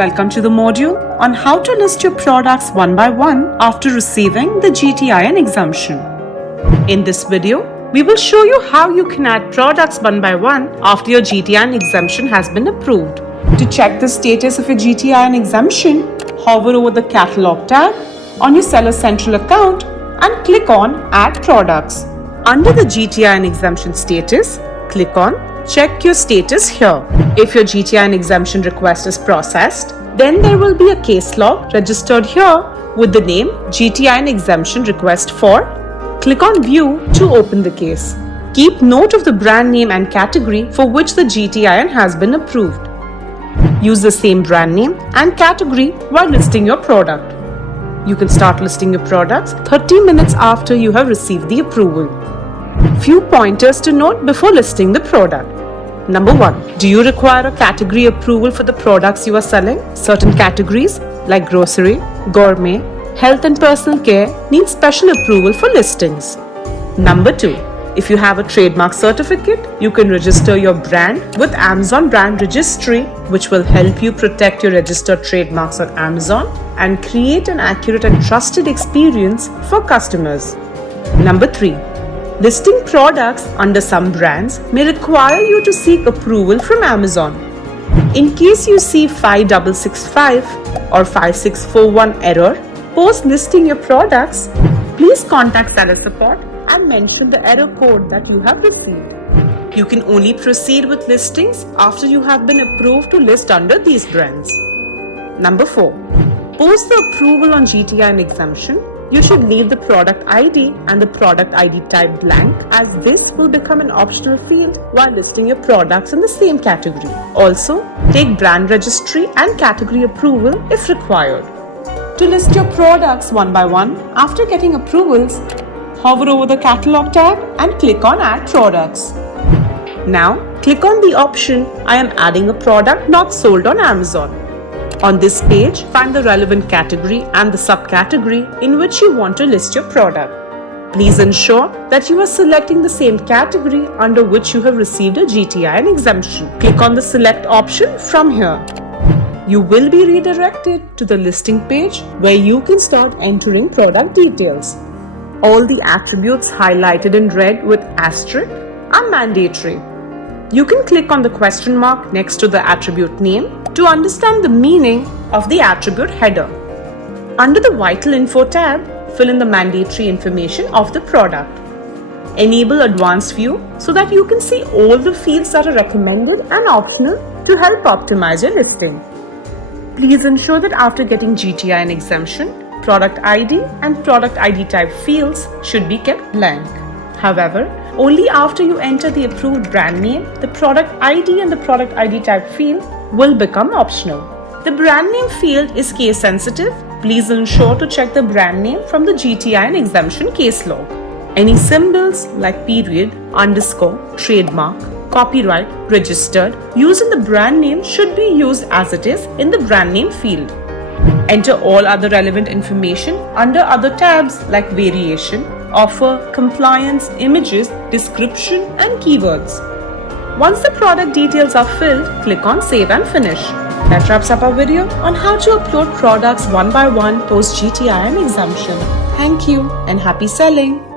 Welcome to the module on how to list your products one by one after receiving the GTIN exemption. In this video, we will show you how you can add products one by one after your GTIN exemption has been approved. To check the status of your GTIN exemption, hover over the Catalog tab on your Seller Central account and click on Add Products. Under the GTIN exemption status, click on Check your status here. If your GTIN exemption request is processed, then there will be a case log registered here with the name GTIN exemption request for. Click on View to open the case. Keep note of the brand name and category for which the GTIN has been approved. Use the same brand name and category while listing your product. You can start listing your products 30 minutes after you have received the approval. Few pointers to note before listing the product. Number 1. Do you require a category approval for the products you are selling? Certain categories like grocery, gourmet, health and personal care need special approval for listings. Number 2. If you have a trademark certificate, you can register your brand with Amazon Brand Registry, which will help you protect your registered trademarks on Amazon and create an accurate and trusted experience for customers. Number 3. Listing products under some brands may require you to seek approval from Amazon. In case you see 5665 or 5641 error post listing your products, please contact Sellersupport and mention the error code that you have received. You can only proceed with listings after you have been approved to list under these brands. Number 4. Post the approval on GTIN exemption, you should leave the product ID and the product ID type blank, as this will become an optional field while listing your products in the same category. Also, take brand registry and category approval if required. To list your products one by one after getting approvals, hover over the Catalog tab and click on Add Products. Now, click on the option I am adding a product not sold on Amazon. On this page, find the relevant category and the subcategory in which you want to list your product. Please ensure that you are selecting the same category under which you have received a GTIN exemption. Click on the Select option from here. You will be redirected to the listing page where you can start entering product details. All the attributes highlighted in red with asterisk are mandatory. You can click on the question mark next to the attribute name to understand the meaning of the attribute header. Under the Vital Info tab, fill in the mandatory information of the product. Enable Advanced View so that you can see all the fields that are recommended and optional to help optimize your listing. Please ensure that after getting GTIN exemption, product ID and product ID type fields should be kept blank. However, only after you enter the approved brand name, the product ID and the product ID type field will become optional. The brand name field is case sensitive. Please ensure to check the brand name from the GTIN exemption case log. Any symbols like period, underscore, trademark, copyright, registered used in the brand name should be used as it is in the brand name field. Enter all other relevant information under other tabs like variation, offer, compliance, images, description, and keywords. Once the product details are filled, click on Save and Finish. That wraps up our video on how to upload products one by one post GTIN exemption. Thank you and happy selling!